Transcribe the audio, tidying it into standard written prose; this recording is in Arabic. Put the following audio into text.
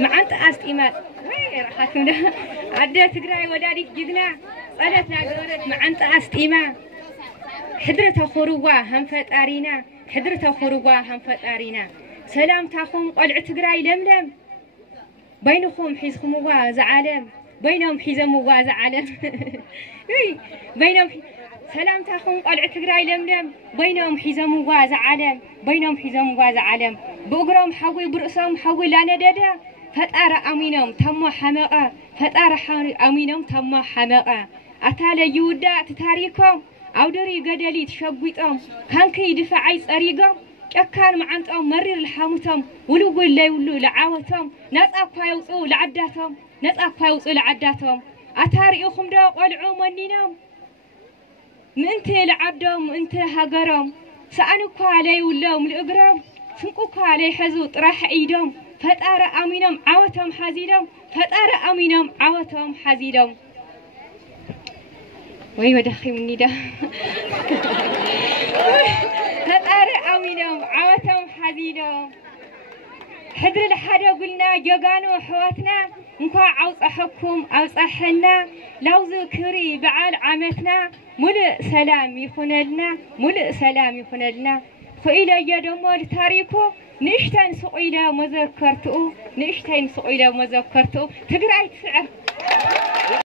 مع أنت أستيمات وين راحتنا ده عدت تقرأي وداري جدنا قالتنا قرأت مع أنت أستيما حضرة خروجة هم فتارينا حضرة خروجة هم فتارينا سلام تاخم قلع تقرأي لملم بينكم حيزكم وواز عالم بينهم حيزم وواز عالم بينهم سلام تاخم قلع تقرأي لملم بينهم حيزم وواز عالم بينهم حيزم وواز عالم بقرام حوي برأسهم حوي لا نددا فتارة أمينهم تم حماقة فتارة أمينهم تم حماقة أتالي يودا تتاريكم أودري قدلي تشبيتهم كان كي دفاعي طريقهم كان معنتهم مرر الحامتهم ولو ولا يولو لعاوتهم ناس أقايوصو لعداتهم ناس أقايوصو لعداتهم أتاريخهم دا قلعوا منينهم منت لعدهم انت هاجرهم سأنكوا علي ولا ملقرام سنكوا علي حزوط راح ايدهم فتارة أمينهم عاوتهم حزيدهم فتارة أمينهم عاوتهم حزيدهم وي ودخي مني ده فتارة أمينهم عاوتهم حزيدهم حضر الحدا قلنا جاقانو حواتنا نكوا عوص أحكم عوص أحلنا لو ذكري بعال عامتنا ملء سلام يخون لنا ملء سلام يخون لنا خيلا يدمو لتاريكو نشتين سقيلا مذكرتو نشتين سقيلا مذكرتو تقرأي تسعر